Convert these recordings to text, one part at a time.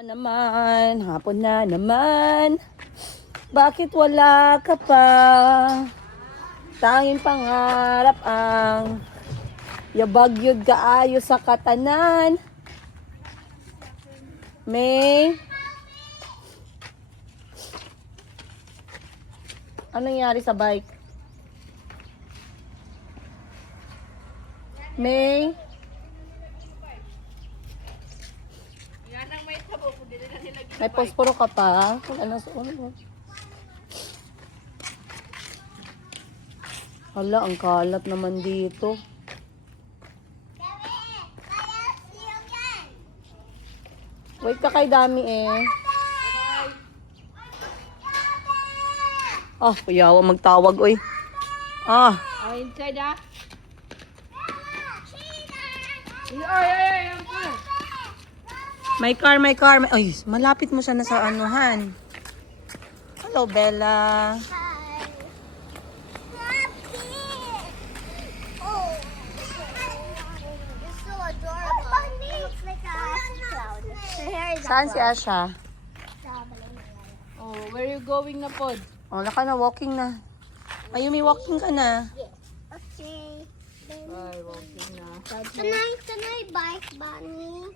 Naman, hapon na naman. Bakit wala ka pa? Tanging pangarap ang yabagyod kaayo sa katanan. May ano nangyari sa bike? May may posporo ka pa? Ano sa ulo? Hala, ang kalat naman dito. Wait ka kay Dami eh. Ah, kuyawa magtawag oy. Ah. Oh, inside ah. May car. Ay, malapit mo siya na sa anuhan. Hello, Bella. Saan si Asha? Oh, where you going na pod? Oh, laka na, walking na. Ayumi, walking ka na. Okay. Ay, walking na. Can I bike, Bunny?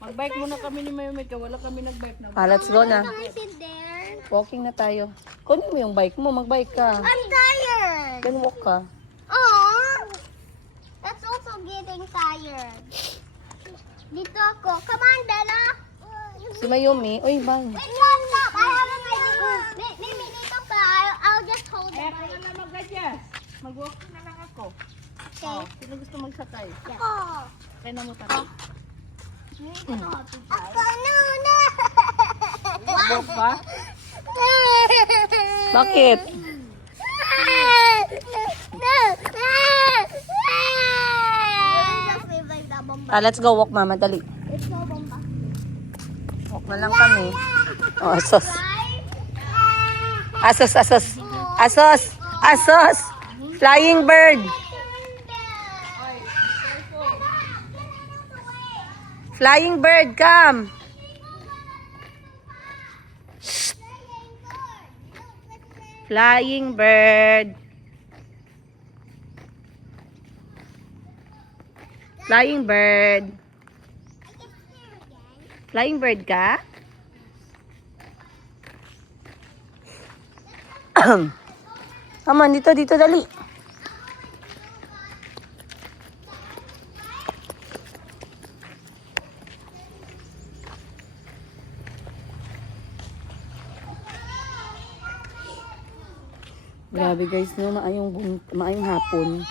Mag-bike muna kami ni Mayumit. Wala kami nag-bike na. Ah, let's go na. Can I sit there? Walking na tayo. Kunin mo yung bike mo, mag-bike ka. I'm tired. Then walk ka. Oh, that's also getting tired. Dito ako. Come on, Bella. Si Mayumi, uy, bye. Wait, stop. I have an idea. Maybe dito ka. I'll just hold Eh, it. ako na lang mag-adjust. Mag-walking na lang ako. Okay. Sino gusto magsakay? Ako. Kaya na mo tayo. Ako, no. Walk ba? Bakit? Ah, let's go walk, mama. Dali. Walk na lang kami. Oh, asos. Asos. Flying bird. Flying bird, come. Flying bird. Flying bird. Flying bird ka? Come on, dito, dali. Grabe guys, no, maayong hapon.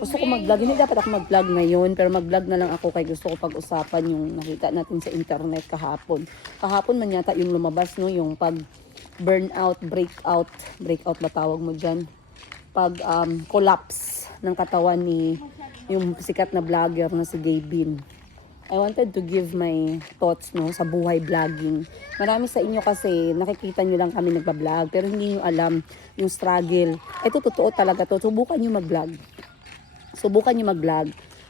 Gusto ko mag-vlog, hindi dapat ako mag-vlog ngayon, pero mag-vlog na lang ako kay gusto ko pag-usapan yung nakita natin sa internet kahapon. Kahapon man yata yung lumabas, no, yung pag burnout, breakout ba tawag mo dyan? Pag collapse ng katawan ni yung sikat na vlogger na si Gabin. I wanted to give my thoughts no sa buhay vlogging. Marami sa inyo kasi nakikita nyo lang kami nagba-vlog pero hindi nyo alam yung struggle. Ito totoo talaga to. Subukan nyo mag-vlog.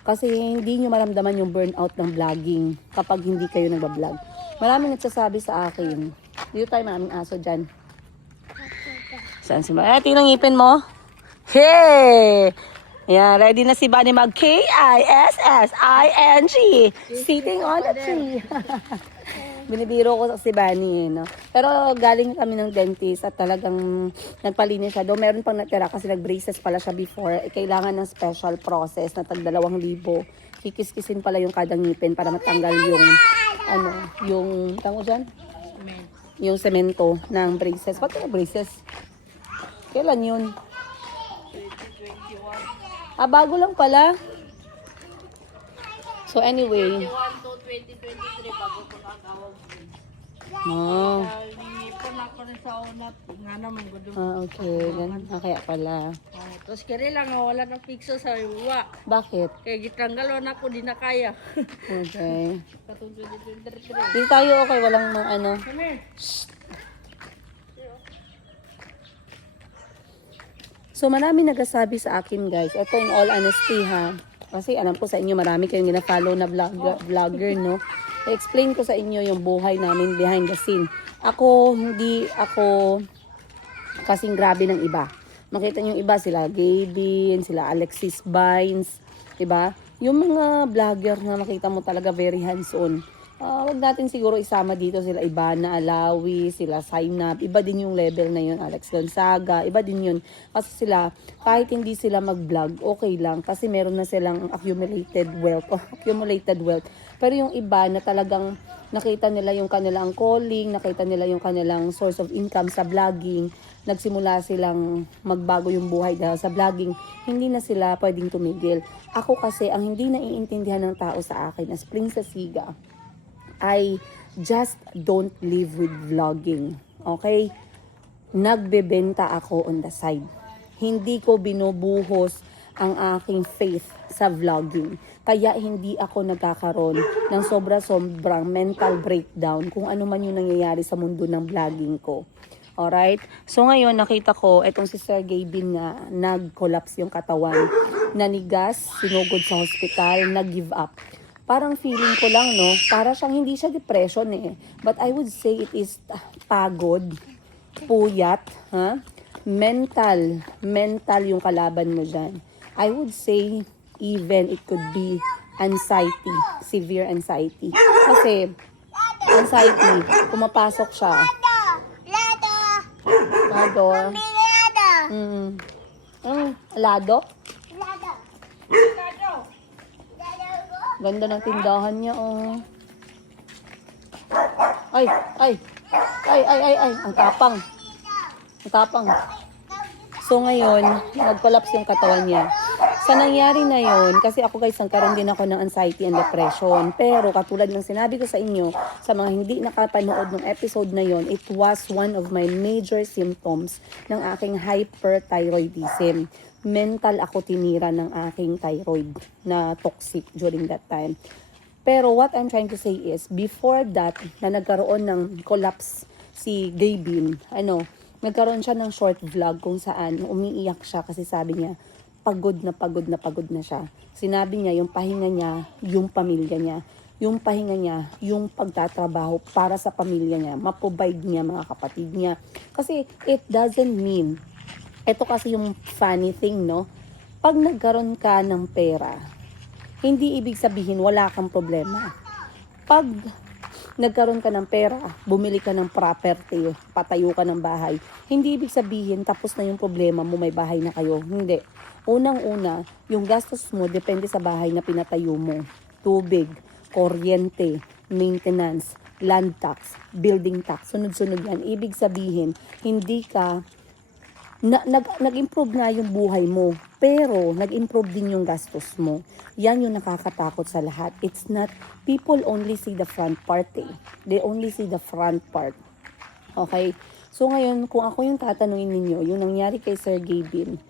Kasi hindi nyo maramdaman yung burnout ng vlogging kapag hindi kayo nagba-vlog. Maraming nagsasabi sa akin. Dito tayo, maraming aso dyan. Saan si Bunny? Tingnan ngipin mo. Hey! Yan, ready na si Bunny mag KISSING. Sitting on a tree. Binibiro ko si Bunny, no? Pero galing kami ng dentist at talagang nagpalinis siya. Doon meron pang natira kasi nag-braces pala siya before. Kailangan ng special process na tag 2,000. Kikis-kisin pala yung kada ngipin para matanggal yung tango dyan? Yung semento ng braces. Pati yung braces. Kailan yun? Ah, bago lang pala. So anyway. 2021 to 2023 bago ko nakatawag. Oh. Ningipon ako rin sa una. Nga naman gusto. Ah, okay. Ganun. Ah, kaya pala. Tapos kaya lang wala na fikso sa uwa. Bakit? Kaya gitanggal na ako, di na kaya. Okay. Katong 2023. Dito tayo, okay. Walang ano. Come here. So marami nagsasabi sa akin guys. Ito in all honesty ha. Kasi alam ko sa inyo marami kayong gina-follow na vlogger no. I-explain ko sa inyo yung buhay namin behind the scene. Hindi ako kasing grabe ng iba. Makita niyo yung iba, sila Gavin, sila Alexis Bynes, diba? Yung mga vlogger na makita mo talaga very hands-on. Wag natin siguro isama dito sila Ivana Alawi, sila Sainab. Iba din yung level na yun, Alex Gonzaga. Iba din yun. Kasi sila, kahit hindi sila mag-vlog, okay lang. Kasi meron na silang accumulated wealth. Pero yung iba na talagang nakita nila yung kanilang calling, nakita nila yung kanilang source of income sa vlogging, nagsimula silang magbago yung buhay dahil sa vlogging, hindi na sila pwedeng tumigil. Ako kasi, ang hindi naiintindihan ng tao sa akin as Princess Higa, I just don't live with vlogging. Okay? Nagbebenta ako on the side. Hindi ko binubuhos ang aking faith sa vlogging. Kaya hindi ako nagkakaroon ng sobra-sobrang mental breakdown kung ano man yung nangyayari sa mundo ng vlogging ko. Alright? So ngayon nakita ko itong si Sir Gavin na nag-collapse yung katawan. Nanigas, sinugod sa hospital, nag-give up. Parang feeling ko lang, no? Para siyang hindi siya depression eh. But I would say it is pagod, puyat, ha? Mental yung kalaban mo dyan. I would say even it could be anxiety, severe anxiety. Kasi anxiety, pumapasok siya. Lado. Lado? Ganda ng tindahan niya, oh. Ay. Ang tapang. So ngayon, nag-collapse yung katawan niya. Sa nangyari na yon, kasi ako guys, nagkaroon din ako ng anxiety and depression. Pero katulad ng sinabi ko sa inyo, sa mga hindi nakapanood ng episode na yon, it was one of my major symptoms ng aking hyperthyroidism. Mental ako tinira ng aking thyroid na toxic during that time. Pero what I'm trying to say is, before that, na nagkaroon ng collapse si Gavin, nagkaroon siya ng short vlog kung saan umiiyak siya kasi sabi niya, pagod na siya. Sinabi niya, yung pahinga niya, yung pamilya niya. Yung pahinga niya, yung pagtatrabaho para sa pamilya niya, maprovide niya mga kapatid niya. Kasi it doesn't mean, ito kasi yung funny thing, no? Pag nagkaroon ka ng pera, hindi ibig sabihin wala kang problema. Pag nagkaroon ka ng pera, bumili ka ng property, patayo ka ng bahay, hindi ibig sabihin tapos na yung problema mo, may bahay na kayo. Hindi. Unang-una, yung gastos mo depende sa bahay na pinatayo mo. Tubig, kuryente, maintenance, land tax, building tax, sunod-sunod yan. Ibig sabihin, hindi ka nag-improve na yung buhay mo, pero nag-improve din yung gastos mo. Yan yung nakakatakot sa lahat. It's not, people only see the front part eh. They only see the front part. Okay? So ngayon, kung ako yung tatanungin ninyo, yung nangyari kay Sir Gavin,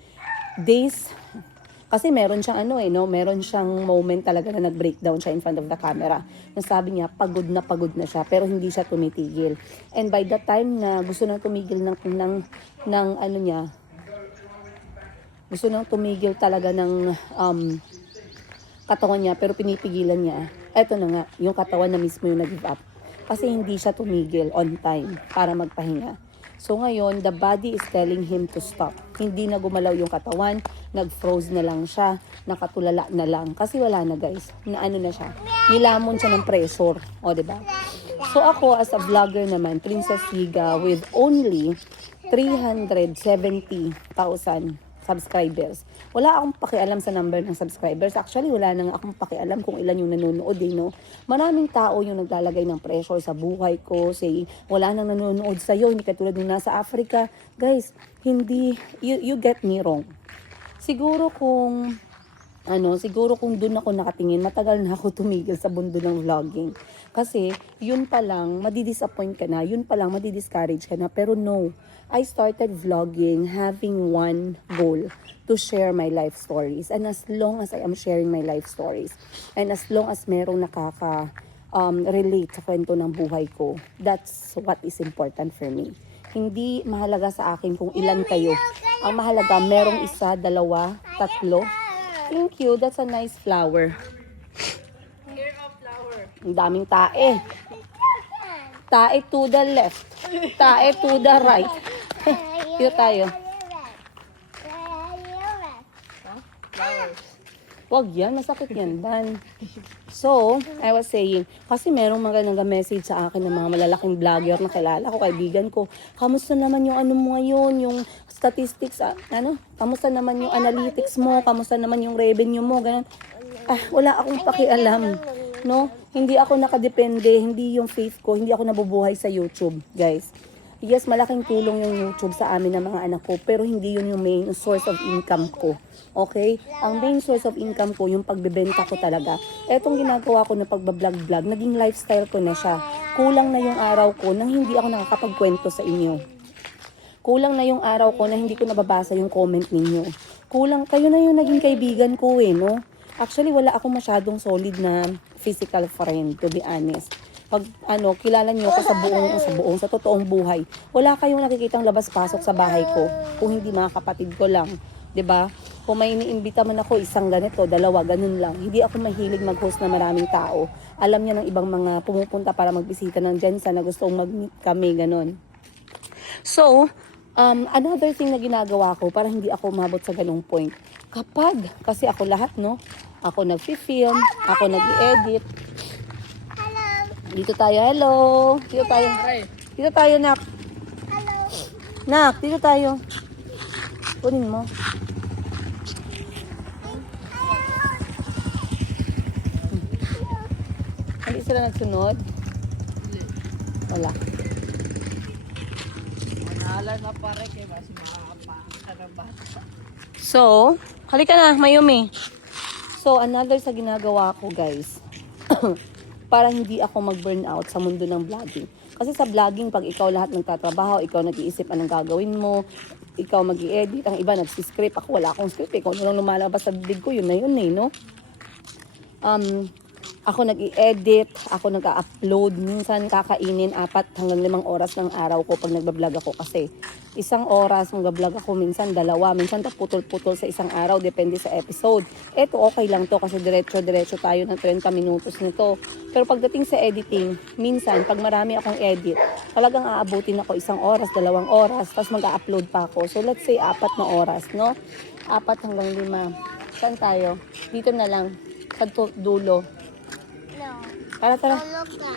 kasi meron siyang meron siyang moment talaga na nag-breakdown siya in front of the camera. Nasabi niya, pagod na siya, pero hindi siya tumitigil. And by the time na gusto nang tumigil gusto nang tumigil talaga ng katawan niya, pero pinipigilan niya. Eto na nga, yung katawan na mismo yung nag-give up. Kasi hindi siya tumigil on time para magpahinga. So ngayon, the body is telling him to stop. Hindi na gumalaw yung katawan, nag-froze na lang siya, nakatulala na lang. Kasi wala na guys, na siya, nilamon siya ng pressure. O, diba? So ako as a vlogger naman, Princess Higa, with only 370,000 subscribers. Wala akong pakialam sa number ng subscribers. Actually, wala nang akong pakialam kung ilan yung nanonood no? Maraming tao yung naglalagay ng pressure sa buhay ko, say, wala nang nanonood sa'yo, hindi katulad nung nasa Africa. Guys, hindi, you get me wrong. Siguro kung doon ako nakatingin, matagal na ako tumigil sa mundo ng vlogging. Kasi, yun pa lang, madidisappoint ka na, yun pa lang, madidiscourage ka na. Pero no, I started vlogging having one goal, to share my life stories. And as long as I am sharing my life stories, and as long as merong relate sa kwento ng buhay ko, that's what is important for me. Hindi mahalaga sa akin kung ilan kayo. Ang mahalaga, merong isa, dalawa, tatlo. Thank you. That's a nice flower. Here a flower. Ang daming tae. Tae to the left. Tae to the right. Dito tayo. Wag yan, masakit yan, Dan. So, I was saying, kasi merong mga nag-message sa akin ng mga malalaking vlogger na kilala ko, kaibigan ko. Kamusta naman yung ano mo ngayon, yung statistics, kamusta naman yung analytics mo, kamusta naman yung revenue mo, ganun. Wala akong pakialam, no? Hindi ako nakadepende, hindi yung faith ko, hindi ako nabubuhay sa YouTube, guys. Yes, malaking tulong yung YouTube sa amin ng mga anak ko, pero hindi yun yung main source of income ko. Okay? Ang main source of income ko, yung pagbebenta ko talaga. Etong ginagawa ko na pagbablog-vlog, naging lifestyle ko na siya. Kulang na yung araw ko nang hindi ako nakakapagkwento sa inyo. Kulang na yung araw ko na hindi ko nababasa yung comment ninyo. Kulang, kayo na yung naging kaibigan ko no? Actually, wala akong masyadong solid na physical friend, to be honest. Pag kilala niyo ako sa totoong buhay, wala kayong nakikitang labas-pasok sa bahay ko kung hindi mga kapatid ko lang, 'di ba? Kung may iniimbita man ako, isang ganito, dalawa, ganun lang. Hindi ako mahilig mag-host na maraming tao. Alam niya ng ibang mga pumupunta para magbisita ng Jensa na gustong mag-meet kami, ganun. So, another thing na ginagawa ko para hindi ako umabot sa ganung point. Kasi ako lahat, no? Ako nag-film, ako nag-edit. Dito tayo, hello. Dito tayo. Dito tayo, Nak. Nak, dito tayo. Kunin mo. Hindi sila nagsunod? Wala. Manala na pare kay mas makakapakarabat. So, halika na, Mayumi. So, another sa ginagawa ko, guys. Para hindi ako mag-burnout sa mundo ng vlogging. Kasi sa vlogging, pag ikaw lahat nagtatrabaho, ikaw nag-iisip anong gagawin mo, ikaw mag-i-edit, ang iba nag-script. Ako wala akong script. Kung ano lang lumalabas sa bibig ko, yun na yun no? Ako nag-i-edit, ako nag-upload. Minsan kakainin 4 hanggang 5 oras ng araw ko pag nagbablog ako. Kasi 1 oras nagbablog ako, minsan 2, minsan putol-putol sa isang araw, depende sa episode. Eto okay lang to kasi diretso-diretso tayo ng 30 minutos nito. Pero pagdating sa editing, minsan pag marami akong edit, talagang aabutin ako 1 oras, 2 oras, tapos mag-upload pa ako. So let's say 4 na oras, no? 4 hanggang 5. Saan tayo? Dito na lang, sa dulo. Tara. Tulog ka.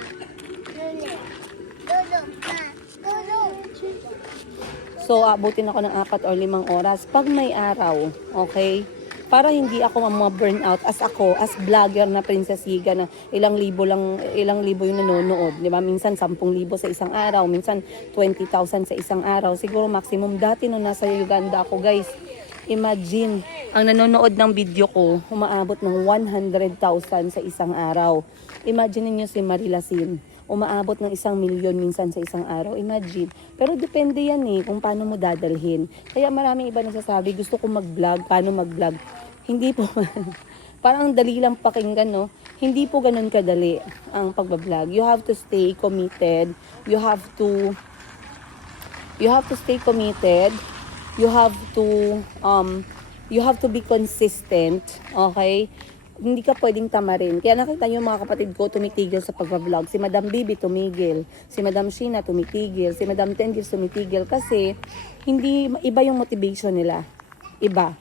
So, abutin ako ng 4 or 5 oras pag may araw, okay? Para hindi ako ma-burnout as vlogger na Princess Yiga na ilang libo yung nanonood, di ba? Minsan 10,000 sa isang araw, minsan 20,000 sa isang araw. Siguro maximum dati nung nasa Uganda ako, guys. Imagine, ang nanonood ng video ko, umaabot ng 100,000 sa isang araw. Imagine niyo si Marila Sin, umaabot ng 1 milyon minsan sa isang araw. Imagine. Pero depende yan kung paano mo dadalhin. Kaya maraming iba nagsasabi, gusto ko mag-vlog, paano mag-vlog? Hindi po, parang dali lang pakinggan, no? Hindi po ganun kadali ang pagbablog. You have to stay committed. You have to stay committed. You have to be consistent, okay? Hindi ka pwedeng tamarin. Kaya nakita niyo mga kapatid ko tumitigil sa pagbablog. Si Madam Bibi tumigil, si Madam Sheena tumitigil, si Madam Tengis tumitigil kasi hindi iba yung motivation nila. Iba.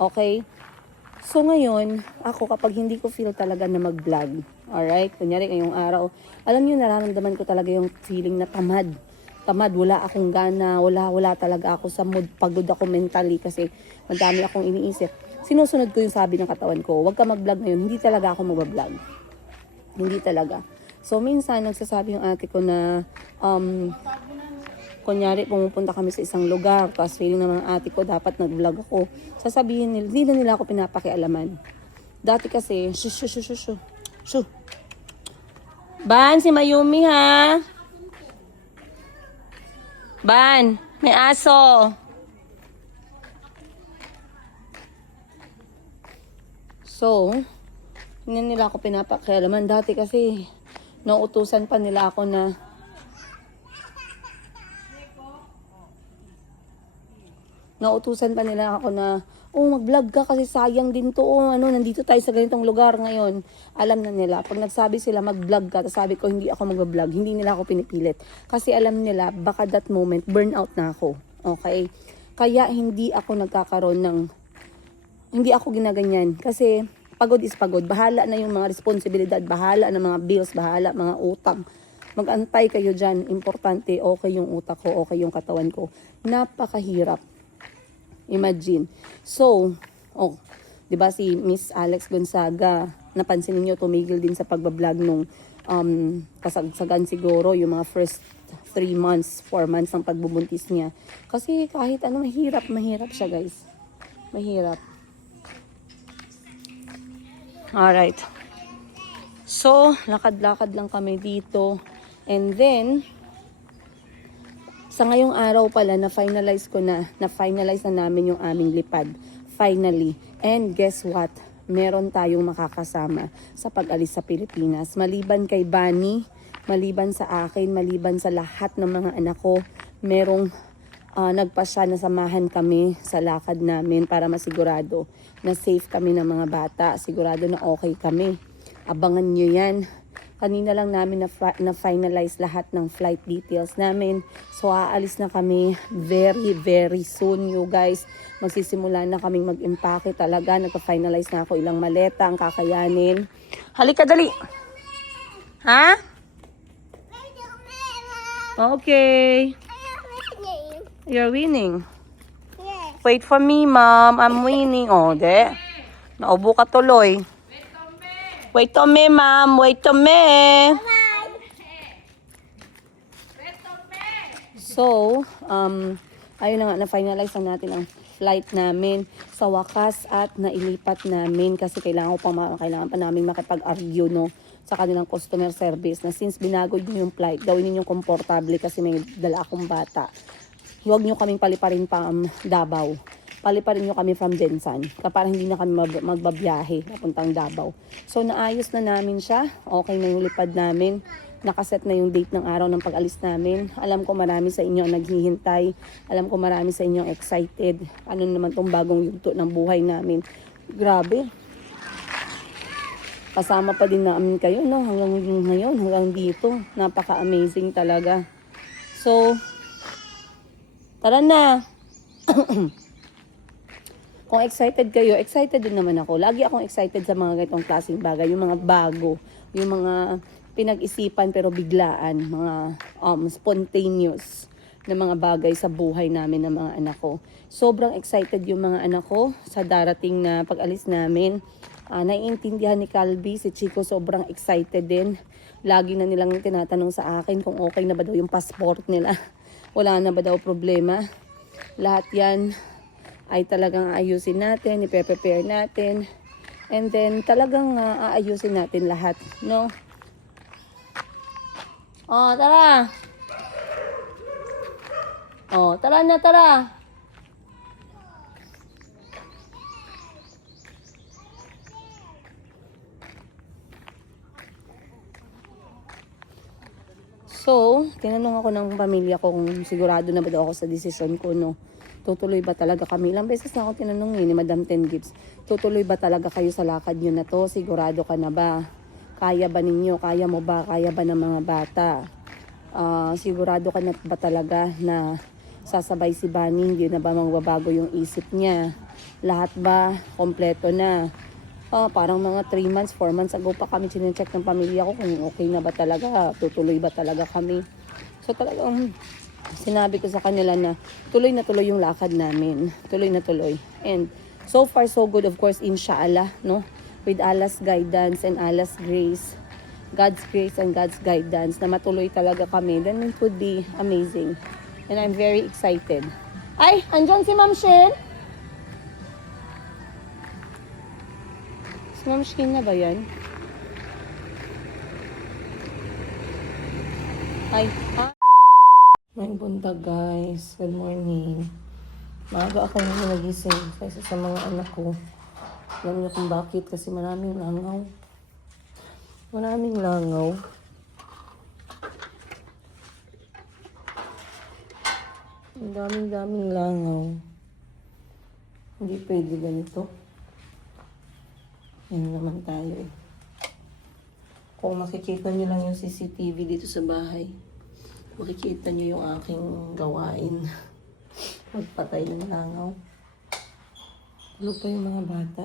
Okay? So ngayon, ako kapag hindi ko feel talaga na mag-vlog, alright? Kunyari ngayong araw, alam niyo nararamdaman ko talaga yung feeling na tamad, wala akong gana, wala talaga ako sa mood, pagod ako mentally kasi madami akong iniisip. Sinusunod ko yung sabi ng katawan ko, huwag ka mag-vlog ngayon, hindi talaga ako mag-vlog. Hindi talaga. So minsan nagsasabi yung ate ko na kunyari pumupunta kami sa isang lugar, tapos feeling ng mga ate ko dapat nag-vlog ako. Sasabihin nila, hindi na nila ako pinapakialaman. Dati kasi, shoo. Ban, si Mayumi ha? Ban, may aso. So, hindi nila ako pinapakialaman. Dati kasi, nauutusan pa nila ako na oh, mag-vlog ka kasi sayang din to. Oh, ano, nandito tayo sa ganitong lugar ngayon. Alam na nila. Pag nagsabi sila mag-vlog ka, tapos sabi ko hindi ako mag-vlog, hindi nila ako pinipilit. Kasi alam nila, baka that moment, burnout na ako. Okay? Kaya hindi ako nagkakaroon ng, hindi ako ginaganyan. Kasi pagod is pagod. Bahala na yung mga responsibilidad, bahala na mga bills, bahala mga utang. Mag-antay kayo dyan. Importante, okay yung utak ko, okay yung katawan ko. Napakahirap. Imagine. So, oh, 'di ba si Miss Alex Gonzaga, napansin niyo tumigil din sa pagbablog nung kasagsagan siguro yung mga first 3 months, 4 months ng pagbubuntis niya. Kasi kahit ano, mahirap siya, guys. Mahirap. Alright. So, lakad-lakad lang kami dito. And then, sa ngayong araw pala, na-finalize na namin yung aming lipad. Finally. And guess what? Meron tayong makakasama sa pag-alis sa Pilipinas. Maliban kay Bunny, maliban sa akin, maliban sa lahat ng mga anak ko, merong nagpasya na samahan kami sa lakad namin para masigurado na safe kami ng mga bata. Sigurado na okay kami. Abangan nyo yan. Kanina lang namin na-finalize lahat ng flight details namin. So, aalis na kami very, very soon, you guys. Magsisimula na kaming mag-impake talaga. Nagpa-finalize na ako ilang maleta ang kakayanin. Halika, dali! Ha? Okay. You're winning. Yes. Wait for me, mom. I'm winning. Oh, de. Naubo ka tuloy. Wait to me, ma'am. Wait to me. So, ayun na nga, na-finalize na natin ang flight namin sa wakas at nailipat namin kasi kailangan pa namin makipag-argue, no, sa kanilang customer service na since binago nyo yung flight, gawin niyo komportable kasi may dala akong bata. Huwag nyo kaming paliparin pa Davao. Paliparin nyo kami from Densan. Para hindi na kami magbabiyahe papuntang Davao. So, naayos na namin siya. Okay na yung lipad namin. Nakaset na yung date ng araw ng pag-alis namin. Alam ko marami sa inyo ang naghihintay. Alam ko marami sa inyo ang excited. Ano naman tong bagong yugto ng buhay namin. Grabe. Kasama pa din namin kayo, no? Hanggang ngayon, hanggang dito. Napaka-amazing talaga. So, tara na. Kung excited kayo, excited din naman ako. Lagi akong excited sa mga ganitong klaseng bagay. Yung mga bago, yung mga pinag-isipan pero biglaan, mga spontaneous na mga bagay sa buhay namin ng mga anak ko. Sobrang excited yung mga anak ko sa darating na pag-alis namin. Naiintindihan ni Calvi, si Chico sobrang excited din. Lagi na nilang tinatanong sa akin kung okay na ba daw yung passport nila. Wala na ba daw problema. Lahat yan ay talagang aayusin natin, ipe-prepare natin. And then talagang aayusin natin lahat, no? Oh, tara. Oh, tara na, tara. So, tinanong ako ng pamilya ko kung sigurado na ba daw ako sa desisyon ko, no? Tutuloy ba talaga kami? Ilang beses na ako tinanong ni Madam Ten Gibbs, tutuloy ba talaga kayo sa lakad nyo na to? Sigurado ka na ba? Kaya ba ninyo? Kaya mo ba? Kaya ba ng mga bata? Sigurado ka na ba talaga na sasabay si Bunny? Hindi na ba magbabago yung isip niya? Lahat ba? Kompleto na? Parang mga 3 months, 4 months ago pa kami chinecheck ng pamilya ko kung okay na ba talaga? Tutuloy ba talaga kami? So talagang sinabi ko sa kanila na tuloy na tuloy yung lakad namin. Tuloy na tuloy. And so far so good, of course, inshallah, no? With Allah's guidance and Allah's grace, God's grace and God's guidance, na matuloy talaga kami, then it would be amazing. And I'm very excited. Ay, andyan si Ma'am Shen? Si Ma'am Shen na ba yan? Ay, may bunta guys. Good morning. Maaga ako na nagising kaysa sa mga anak ko. Alam niyo kung bakit? Kasi maraming langaw. Maraming langaw. Ang daming langaw. Hindi pwede ganito. Yan naman tayo eh. Kung makikita nyo lang yung CCTV dito sa bahay, makikita nyo yung aking gawain. Magpatay ng langaw. Tulog pa yung mga bata.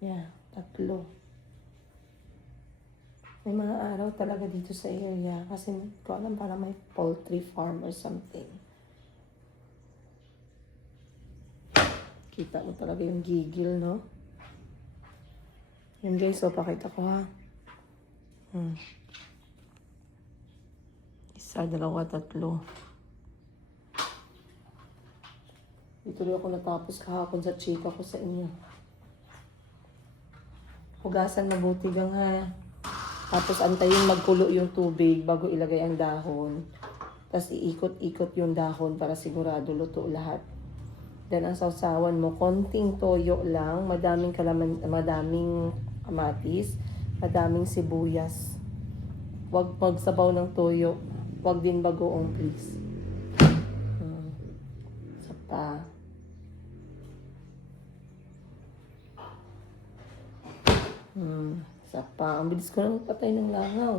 Yeah, 3. May mga araw talaga dito sa area kasi hindi ko alam, para may poultry farm or something. Kita mo talaga yung gigil, no? Yun guys, so pakita ko ha. 1, 2, 3. Dito rin ako natapos kahapon sa chika ko sa inyo. Hugasan mabuti gang ha. Tapos antayin magkulo yung tubig bago ilagay ang dahon. Tapos iikot-ikot yung dahon para sigurado luto lahat. Then ang sausawan mo, konting toyo lang, madaming kamatis, madaming sibuyas. Huwag magsabaw ng toyo. Huwag din bagoong, please. Sapa. Sapa. Ang bilis ko na magpatay ng langaw.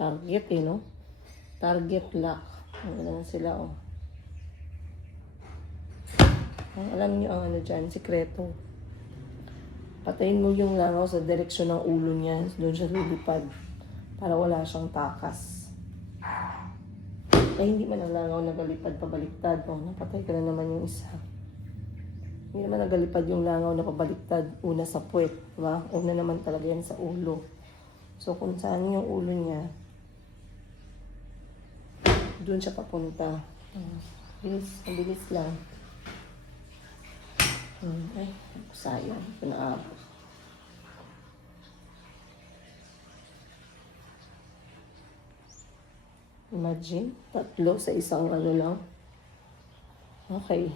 Target eh, no? Target lock. Ano na sila, oh. Alam niyo ang ano dyan, sikreto. Patayin mo yung langaw sa direksyon ng ulo niya. Doon siya lilipad. Para wala siyang takas. Hindi man ang langaw nagalipad pabaliktad. Oh, napatay ka na naman yung isa. Hindi naman nagalipad yung langaw na pabaliktad. Una sa puwet. Diba? Una naman talaga yan sa ulo. So kung saan yung ulo niya, doon siya papunta. Bilis. Ang bilis lang. Ay, sayang. Pinaabot. Imagine, 3 sa isang ano lang. Okay.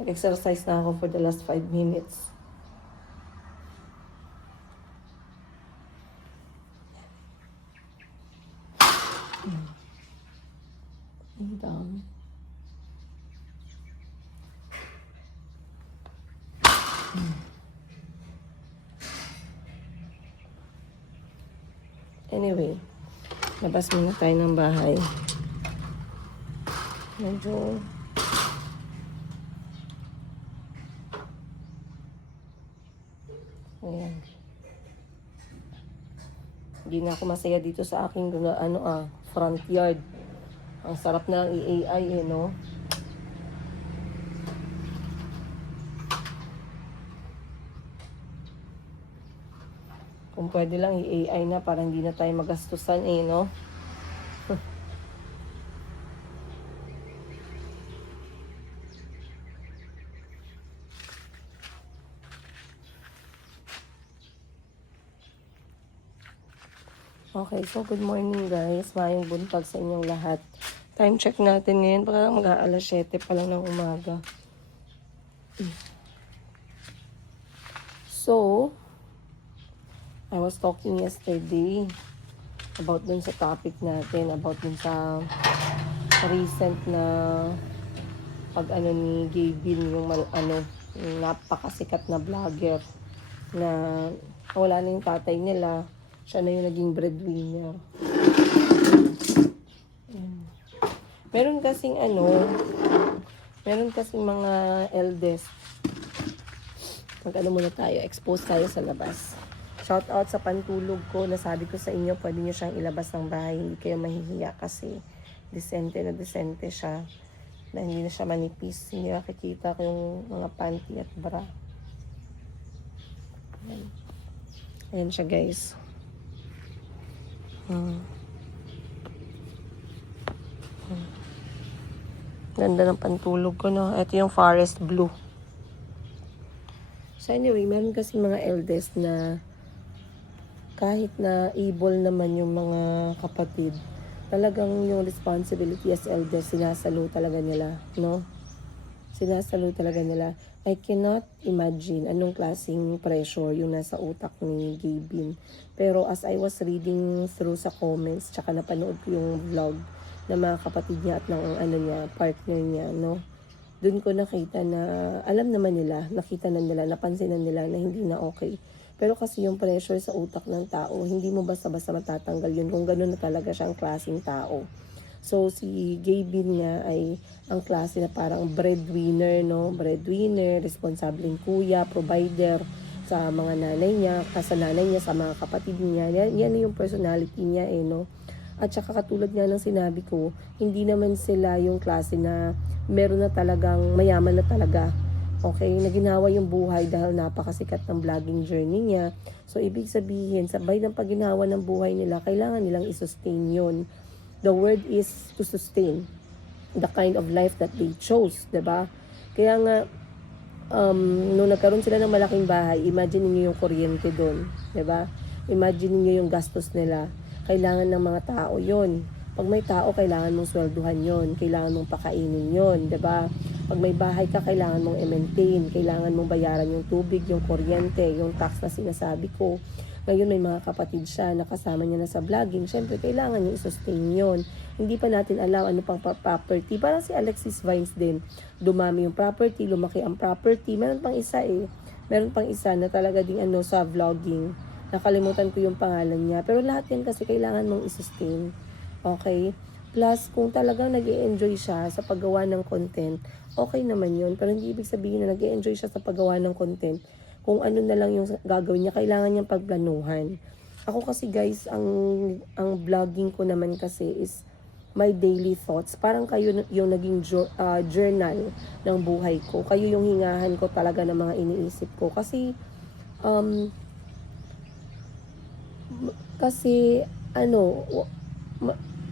Nag-exercise na ako for the last 5 minutes. Ang dami. Anyway, labas muna tayo ng bahay. Medyo ayan. Hindi na ako masaya dito sa aking front yard. Ang sarap na ng i-AI no? Kung pwede lang i-AI na para hindi na tayo magastusan no? Okay, so good morning guys. Mayong buntag sa inyong lahat. Time check natin ngayon. Parang mag-aalas 7 pa lang ng umaga. So, I was talking yesterday about dun sa topic natin, about dun sa recent na ni Gavin, yung napakasikat na vlogger na wala na yung tatay nila. Siya na yung naging breadwinner. Meron kasing mga eldest. Muna tayo, expose tayo sa labas. Shout out sa pantulog ko, nasabi ko sa inyo, pwede nyo siyang ilabas ng bahay, hindi kayo mahihiya kasi decente na decente siya. Na hindi na siya manipis, hindi nakikita ko yung mga panty at bra. Ayan siya guys. Ganda ng pantulog ko, no? Ito yung forest blue. So anyway, meron kasi mga eldest na kahit na able naman yung mga kapatid, talagang yung responsibility as eldest sinasalo talaga nila, no? Sinasalo talaga nila. I cannot imagine anong klaseng pressure yung nasa utak ni Gabin. Pero as I was reading through sa comments, tsaka napanood ko yung vlog ng mga kapatid niya at ng partner niya, no? Doon ko nakita na alam naman nila, nakita na nila, napansin na nila na hindi na okay. Pero kasi yung pressure sa utak ng tao, hindi mo basta-basta matatanggal yun kung gano'n na talaga siyang klaseng tao. So, si Gabin nga ay ang klase na parang breadwinner, no? Breadwinner, responsableng kuya, provider sa mga nanay niya, sa nanay niya, sa mga kapatid niya. Yan yung personality niya, no? At saka katulad nga ng sinabi ko, hindi naman sila yung klase na meron na talagang mayaman na talaga. Okay, naginawa yung buhay dahil napakasikat ng vlogging journey niya. So, ibig sabihin, sabay ng pagginawa ng buhay nila, kailangan nilang i-sustain yun. The word is to sustain the kind of life that they chose, diba? Kaya nga, nung nagkaroon sila ng malaking bahay, imagine niyo yung kuryente doon, diba? Imagine niyo yung gastos nila. Kailangan ng mga tao yon. Pag may tao, kailangan mong swelduhan yon, kailangan mong pakainin yon, diba? Pag may bahay ka, kailangan mong i-maintain, kailangan mong bayaran yung tubig, yung kuryente, yung tax na sinasabi ko. Ngayon may mga kapatid siya, nakasama niya na sa vlogging, syempre kailangan niya i-sustain yon. Hindi pa natin alam ano pang property. Parang si Alexis Vines din, dumami yung property, lumaki ang property. Meron pang isa na talaga ding sa vlogging. Nakalimutan ko yung pangalan niya. Pero lahat yan kasi kailangan mong i-sustain. Okay? Plus, kung talagang nag-i-enjoy siya sa paggawa ng content, okay naman yun. Pero hindi ibig sabihin na nag-i-enjoy siya sa paggawa ng content. Kung ano na lang yung gagawin niya, kailangan niyang pagplanuhan. Ako kasi guys, ang vlogging ko naman kasi is my daily thoughts. Parang kayo yung naging journal ng buhay ko. Kayo yung hingahan ko talaga ng mga iniisip ko. Kasi,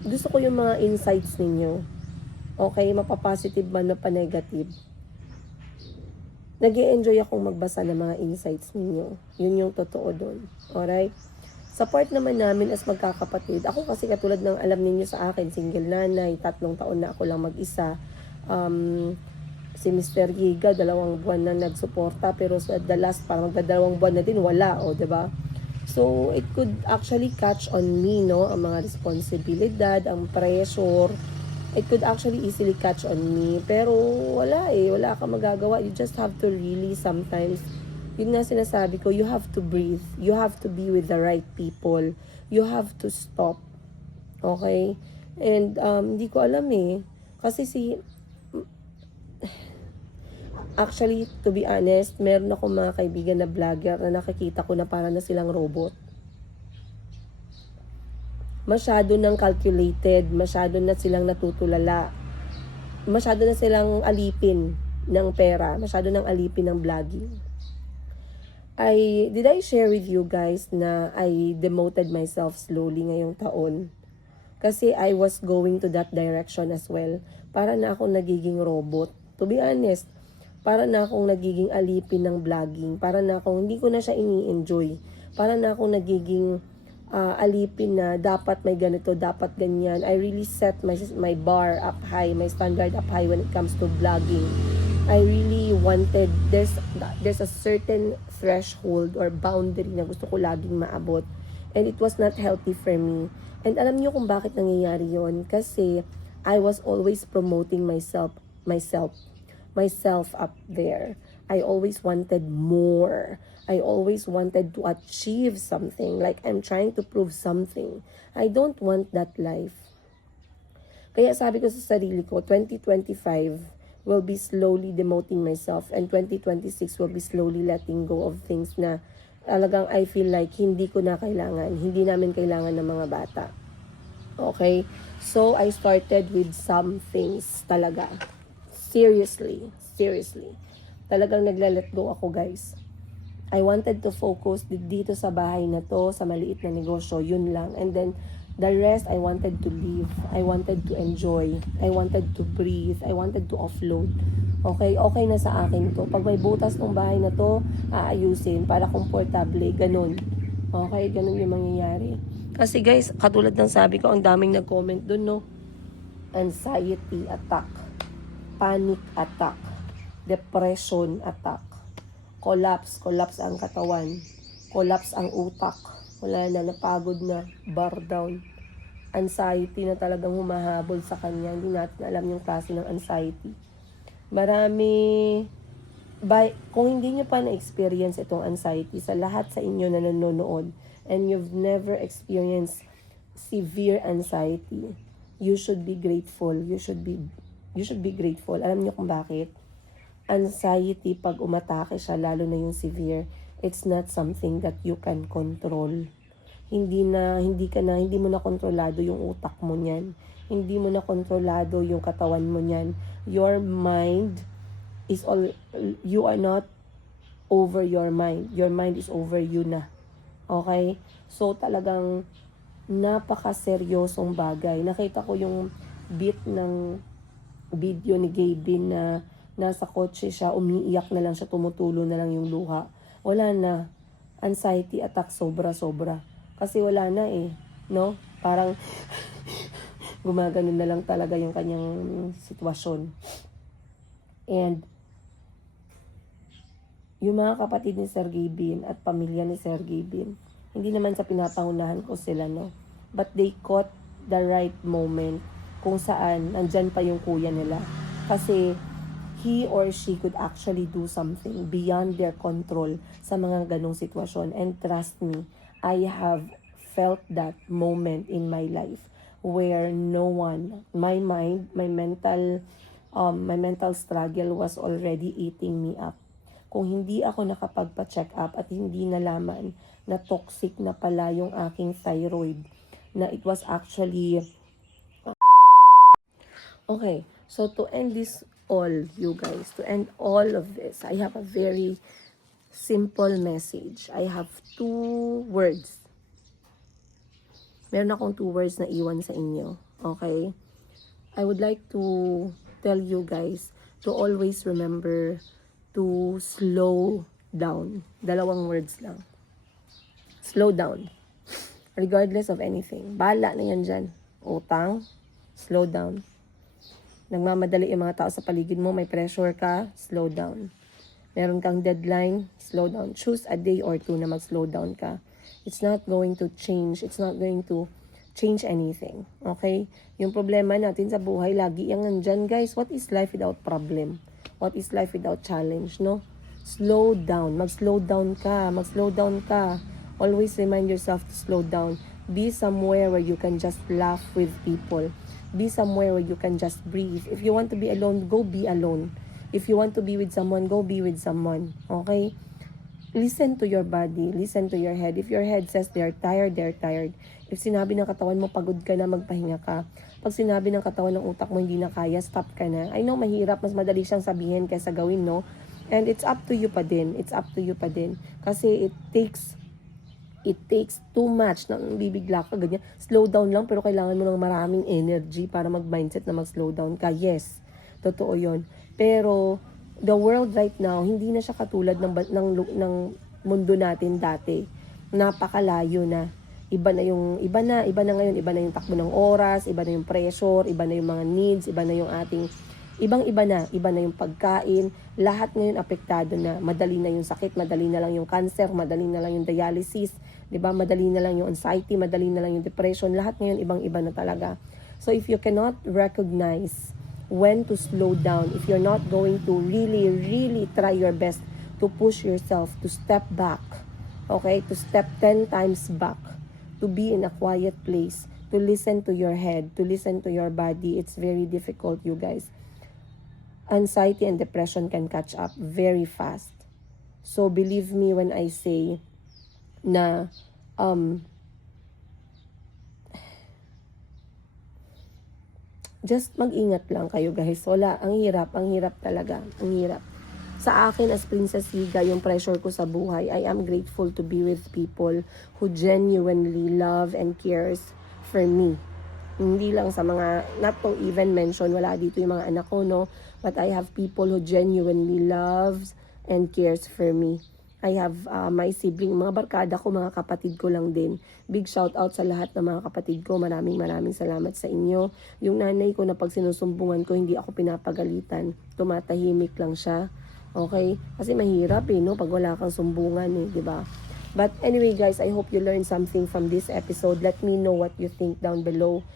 gusto ko yung mga insights ninyo. Okay, mapapositive man o pa-negative. Nag-i-enjoy akong magbasa ng mga insights ninyo. Yun yung totoo doon. Alright? Sa part naman namin as magkakapatid, ako kasi katulad ng alam ninyo sa akin, single nanay, 3 taon na ako lang mag-isa. Si Mr. Giga, 2 buwan na nagsuporta, pero sa the last, parang magda2 buwan na din, wala, diba? So, it could actually catch on me, no? Ang mga responsibilidad, ang pressure. It could actually easily catch on me. Pero wala wala kang magagawa. You just have to really sometimes, yun nga sinasabi ko, you have to breathe. You have to be with the right people. You have to stop. Okay? And hindi ko alam kasi actually, to be honest, meron akong mga kaibigan na vlogger na nakikita ko na para na silang robot. Masyado nang calculated, masyado na silang natutulala, masyado na silang alipin ng pera, masyado nang alipin ng vlogging. Did I share with you guys na I demoted myself slowly ngayong taon? Kasi I was going to that direction as well. Para na akong nagiging robot. To be honest, para na akong nagiging alipin ng vlogging. Para na akong, hindi ko na siya ini-enjoy. Para na akong nagiging alipin na dapat may ganito, dapat ganyan. I really set my bar up high, my standard up high when it comes to vlogging. I really wanted, there's a certain threshold or boundary na gusto ko laging maabot. And it was not healthy for me. And alam niyo kung bakit nangyayari yon? Kasi I was always promoting myself up there. I always wanted more. I always wanted to achieve something. Like I'm trying to prove something. I don't want that life. Kaya sabi ko sa sarili ko, 2025 will be slowly demoting myself and 2026 will be slowly letting go of things na talagang I feel like hindi ko na kailangan. Hindi namin kailangan ng mga bata. Okay? So, I started with some things talaga. Seriously. Talagang nagla-let go ako, guys. I wanted to focus dito sa bahay na to, sa maliit na negosyo, yun lang. And then, the rest, I wanted to live. I wanted to enjoy. I wanted to breathe. I wanted to offload. Okay na sa akin to. Pag may butas ng bahay na to, aayusin para komportable. Ganun. Okay, ganun yung mangyayari. Kasi guys, katulad ng sabi ko, ang daming nag-comment dun, no? Anxiety attack. Panic attack. depression attack, collapse ang katawan, collapse ang utak, wala na, napagod na, bar down, anxiety na talagang humahabol sa kanya. Hindi natin alam yung klase ng anxiety. Marami, kung hindi nyo pa na-experience itong anxiety, sa lahat sa inyo na nanonood, and you've never experienced severe anxiety, you should be grateful. You should be grateful. Alam niyo kung bakit? Anxiety, pag umatake siya, lalo na yung severe, it's not something that you can control. Hindi mo na kontrolado yung utak mo niyan. Hindi mo na kontrolado yung katawan mo niyan. Your mind is you are not over your mind. Your mind is over you na. Okay? So talagang napaka-seryosong bagay. Nakita ko yung bit ng video ni Gabin na nasa kotse siya, umiiyak na lang siya, tumutulo na lang yung luha. Wala na. Anxiety attack sobra-sobra. Kasi wala na no? Parang gumaganon na lang talaga yung kanyang sitwasyon. And yung mga kapatid ni Sir Gabin at pamilya ni Sir Gabin, hindi naman sa pinapangunahan ko sila, no? But they caught the right moment kung saan nandyan pa yung kuya nila. Kasi he or she could actually do something beyond their control sa mga ganong sitwasyon. And trust me, I have felt that moment in my life where no one, my mind, my mental struggle was already eating me up. Kung hindi ako nakapagpa-check up at hindi nalaman na toxic na pala yung aking thyroid, na it was actually... Okay, so to end this all, you guys, to end all of this, I have a very simple message. I have 2 words. Meron akong 2 words na iwan sa inyo. Okay? I would like to tell you guys to always remember to slow down. 2 words lang. Slow down. Regardless of anything. Bala na yan dyan. Utang, slow down. Nagmamadali yung mga tao sa paligid mo, may pressure ka, slow down. Meron kang deadline, slow down. Choose a day or 2 na mag-slow down ka. It's not going to change. It's not going to change anything. Okay? Yung problema natin sa buhay, lagi yung nandyan, guys. What is life without problem? What is life without challenge, no? Slow down. Mag-slow down ka. Mag-slow down ka. Always remind yourself to slow down. Be somewhere where you can just laugh with people. Be somewhere where you can just breathe. If you want to be alone, go be alone. If you want to be with someone, go be with someone. Okay? Listen to your body. Listen to your head. If your head says they're tired, they're tired. If sinabi ng katawan mo, pagod ka na, magpahinga ka. Pag sinabi ng katawan ng utak mo, hindi na kaya, stop ka na. I know, mahirap. Mas madali siyang sabihin kaysa gawin, no? And it's up to you pa din. It's up to you pa din. Kasi it takes too much na bibigla ka, ganyan. Slow down lang, pero kailangan mo ng maraming energy para mag-mindset na mag-slow down ka. Yes, totoo yon. Pero the world right now, hindi na siya katulad ng mundo natin dati. Napakalayo na. Iba na ngayon, iba na yung takbo ng oras, iba na yung pressure, iba na yung mga needs, iba na yung ating iba na yung pagkain, lahat ngayon apektado na. Madali na yung sakit, madali na lang yung cancer, madali na lang yung dialysis, 'di ba? Madali na lang yung anxiety, madali na lang yung depression, lahat ngayon ibang-iba na talaga. So if you cannot recognize when to slow down, if you're not going to really try your best to push yourself to step back, okay, to step 10 times back, to be in a quiet place, to listen to your head, to listen to your body, it's very difficult, you guys. Anxiety and depression can catch up very fast. So believe me when I say na just mag-ingat lang kayo, guys. Wala, ang hirap talaga, ang hirap. Sa akin as Princess Higa, yung pressure ko sa buhay, I am grateful to be with people who genuinely love and cares for me. Hindi lang sa mga, not to even mention, wala dito yung mga anak ko, no? But I have people who genuinely loves and cares for me. I have my sibling, mga barkada ko, mga kapatid ko lang din. Big shout out sa lahat ng mga kapatid ko. Maraming salamat sa inyo. Yung nanay ko na pag sinusumbungan ko, hindi ako pinapagalitan. Tumatahimik lang siya. Okay? Kasi mahirap no? Pag wala kang sumbungan di ba? But anyway guys, I hope you learned something from this episode. Let me know what you think down below.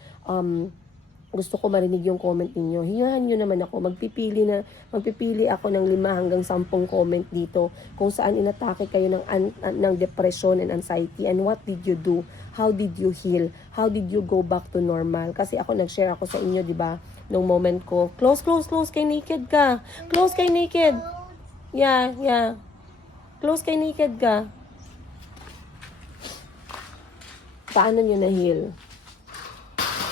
Gusto ko marinig yung comment ninyo. Hingahan nyo naman ako. Magpipili ako ng 5 hanggang 10 comment dito kung saan inatake kayo ng depression and anxiety, and what did you do? How did you heal? How did you go back to normal? Kasi ako nag-share ako sa inyo, di ba? Nung moment ko, close kay naked ka. Close kay naked. Yeah. Close kay naked ka. Paano nyo na-heal?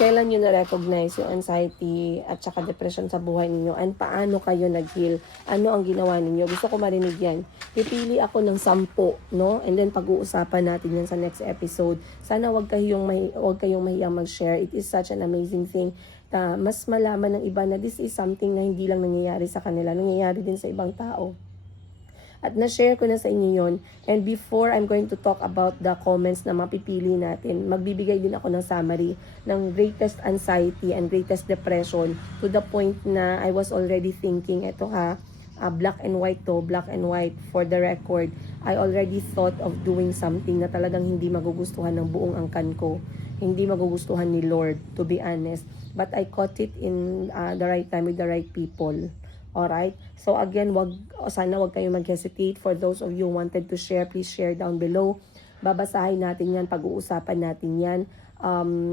Kailan nyo na-recognize yung anxiety at saka depression sa buhay ninyo? And paano kayo nag-heal? Ano ang ginawa ninyo? Gusto ko marinig yan. Pipili ako ng 10, no? And then pag-uusapan natin yan sa next episode. Sana wag kayong mahiyang mag-share. It is such an amazing thing na mas malaman ng iba na this is something na hindi lang nangyayari sa kanila. Nangyayari din sa ibang tao. At na-share ko na sa inyo yon. And before I'm going to talk about the comments na mapipili natin, magbibigay din ako ng summary ng greatest anxiety and greatest depression to the point na I was already thinking, black and white to, black and white for the record. I already thought of doing something na talagang hindi magugustuhan ng buong angkan ko. Hindi magugustuhan ni Lord, to be honest. But I caught it in the right time with the right people. Alright? So again, sana wag kayong mag-hesitate. For those of you who wanted to share, please share down below. Babasahin natin yan, pag-uusapan natin yan.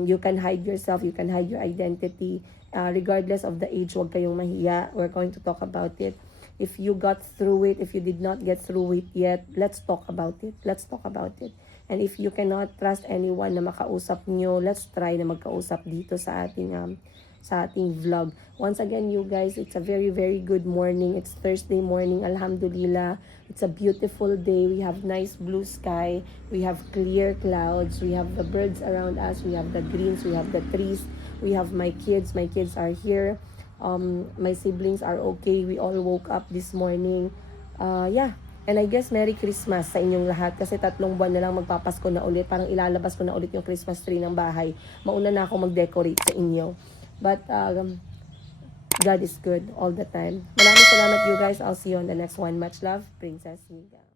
You can hide yourself, you can hide your identity. Regardless of the age, wag kayong mahiya. We're going to talk about it. If you got through it, if you did not get through it yet, let's talk about it. Let's talk about it. And if you cannot trust anyone na makausap nyo, let's try na magkausap dito sa ating vlog. Once again, you guys, it's a very, very good morning. It's Thursday morning, alhamdulillah. It's a beautiful day. We have nice blue sky. We have clear clouds. We have the birds around us. We have the greens. We have the trees. We have my kids. My kids are here. My siblings are okay. We all woke up this morning. And I guess Merry Christmas sa inyong lahat kasi 3 buwan na lang magpapasko na ulit. Parang ilalabas ko na ulit yung Christmas tree ng bahay. Mauna na ako mag-decorate sa inyo. But God is good all the time. Maraming salamat you guys. I'll see you on the next one. Much love, Princess Niga.